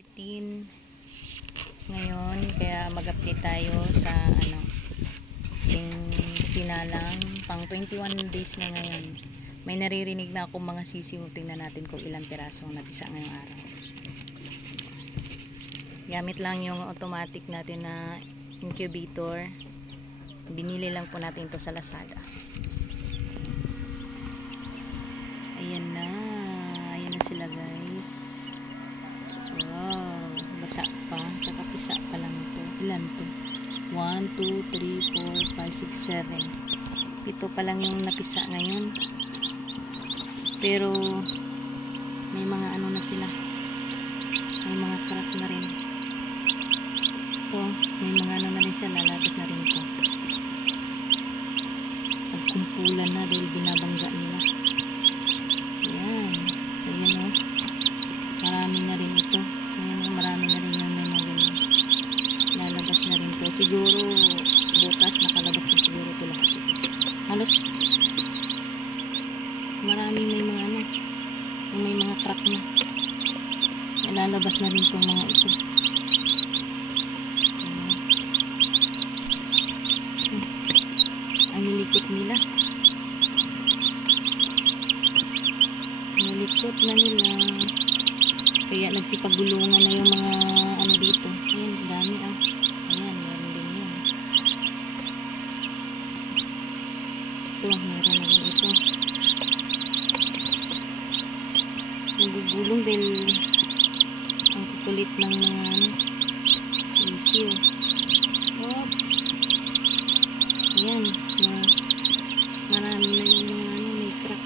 13 ngayon, kaya mag-update tayo sa yung sinalang pang 21 days na ngayon. May naririnig na akong mga sisiw. Tingnan natin kung ilang pirasong napisa ngayong araw. Gamit lang yung automatic natin na incubator. Binili lang po natin ito sa Lazada. Ayan na. Ayan na sila, guys. Wow. Basa pa. Kakapisa pa lang ito. Ilan to? 1, 2, 3, 4, 5, 6, 7. Ito pa lang yung napisa ngayon. Pero may mga ano na sila. May mga crack na rin. Ito, may mga ano na rin siya. Lalabas na rin ito. Pagkumpulan na dahil binabangga nila. Ayan. Ayan o. Marami na rin ito. Ayan o. Marami na rin yung may mga ganyan. Lalabas na rin ito. Siguro bukas nakalabas na siguro ito lahat ito. Halos marami may mga ano. May mga crack na. Lalabas na rin itong mga ito. Ang nilikot nila. Nilikot na nila. Kaya nagsipagulungan na yung mga ano dito. Ayan, dami ah. Ayan, meron din yan. Ito, meron na rin ito. Nagugulong dahil ang kukulit ng mga ano, sisiw. Oops. Ayan, marami na yung mga ano, may crack.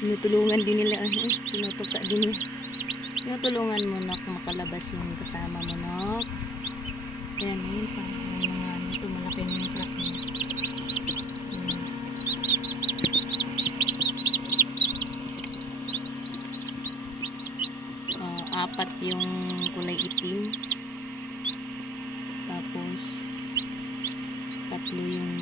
Tinutulungan din nila, tinutuka din nila. Tinutulungan mo na kung makalabas yung kasama mo, no? Ayan, ayun pa. May mga ano ito, malaki na yung crack niya. Apat yung kulay itim. Tapos tatlo yung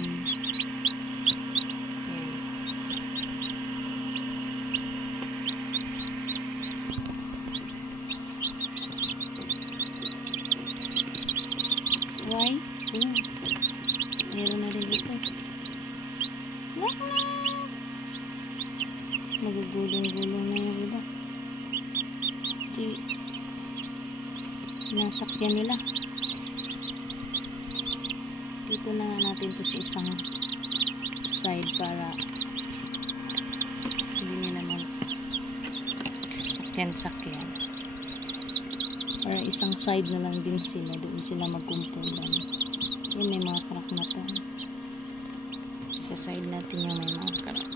why? Ayan. Meron na rin dito. Nagugulong-gulong na yung iba. Nasakyan nila. Dito na natin ito sa isang side para hindi nila mag sakyan or isang side na lang din sila, doon sila magkumpulan. Yun, may mga crack na to. Sa side natin yung may mga crack.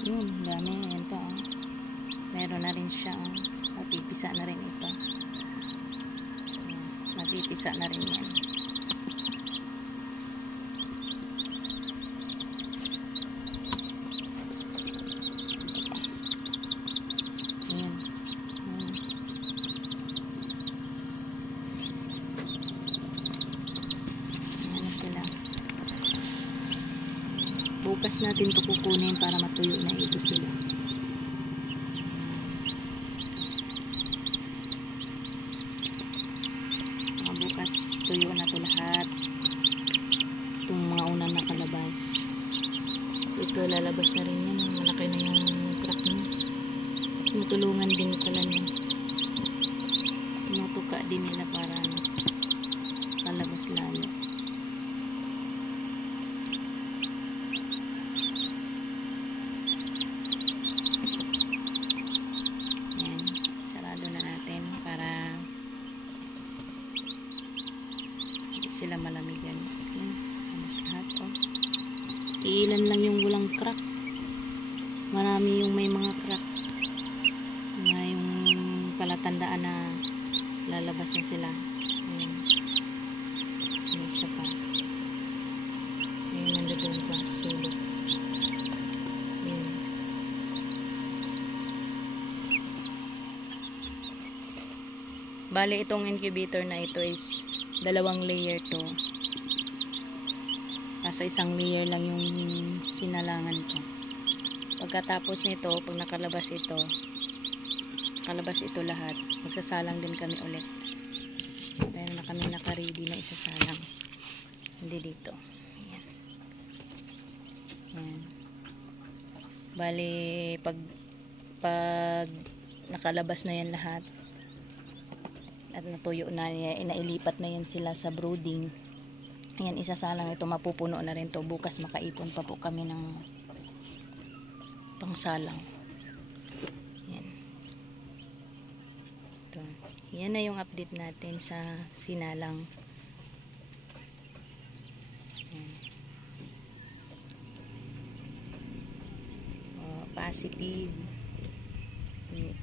Yun, dami. Yan po. Meron na rin siya. Napipisa na rin ito. Napipisa na rin yan. Ayan. Ayan na sila. Bukas natin ito kukunin para matuyo na ito sila. Bukas tuyo na ito lahat. Itong mga unang nakalabas. So ito lalabas na rin yan. Malaki na yung crack niya. Tinutulungan din pala niya. Tinutuka din nila para palabas lalo. Sila malamigan. Ayan, alas lahat oh. Ilan lang yung walang crack. Marami yung may mga crack. Na yung palatandaan na lalabas na sila. Ayan. May isa pa. Ayan, nandoon pa. Sulok. Ayan. Bale, itong incubator na ito is Dalawang layer to. Kaso isang layer lang yung sinalangan ko. Pagkatapos nito, pag nakalabas ito lahat, magsasalang din kami ulit. Meron na kami naka-ready na isasalang. Hindi dito. Ayan. Ayan. Bali, pag nakalabas na yan lahat, at natuyo na, inailipat na yan sila sa brooding. Ayan, isasalang ito, mapupuno na rin to. Bukas makaipon pa po kami ng pangsalang. Ayan. Ito. Yan na yung update natin sa sinalang. Ayan. Positive.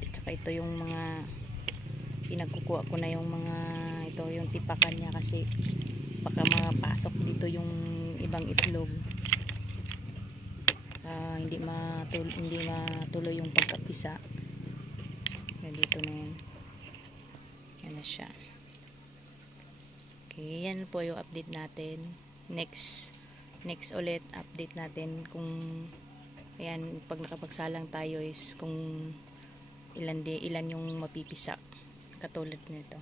At saka ito yung mga pinagkukuha ko na yung mga ito yung tipakan niya kasi baka mapasok dito yung ibang itlog. Hindi matuloy yung pagkapisa. Kaya dito na yan. Yan na siya. Okay, yan po yung update natin. Next ulit update natin kung ayan, pag nakapagsalang tayo is kung ilan yung mapipisa katulad nito.